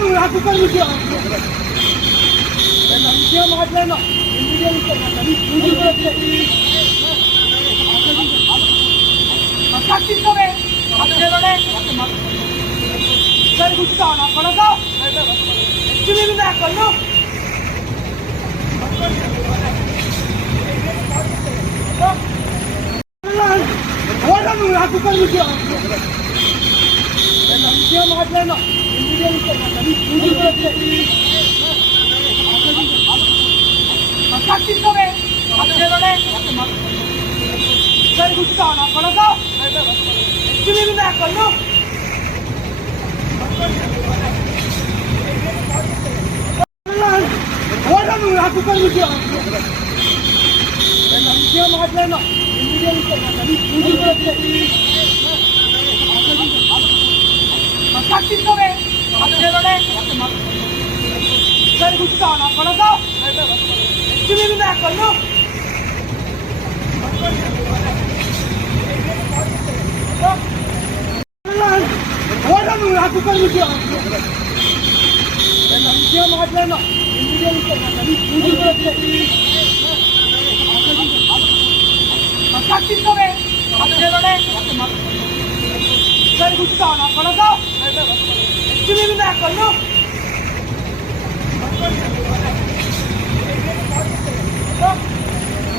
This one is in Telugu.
నువ్వు నాకు మంచిగా మాట్లాడినా సరే కూర్చుంటావు నా కొడక మీద కళ్ళు నువ్వు నాకు మంచిగా మాట్లాడినా సరే కూర్చుంటావు నా కొడక మీద కళ్ళు నువ్వు నాకు మంచిగా మాట్లాడినా సరే కూర్చుంటావు నా కొడక మీద కళ్ళు నువ్వు నాకు మంచిగా మాట్లాడినా సరే కూర్చుంటావు నా కొడక మీద కళ్ళు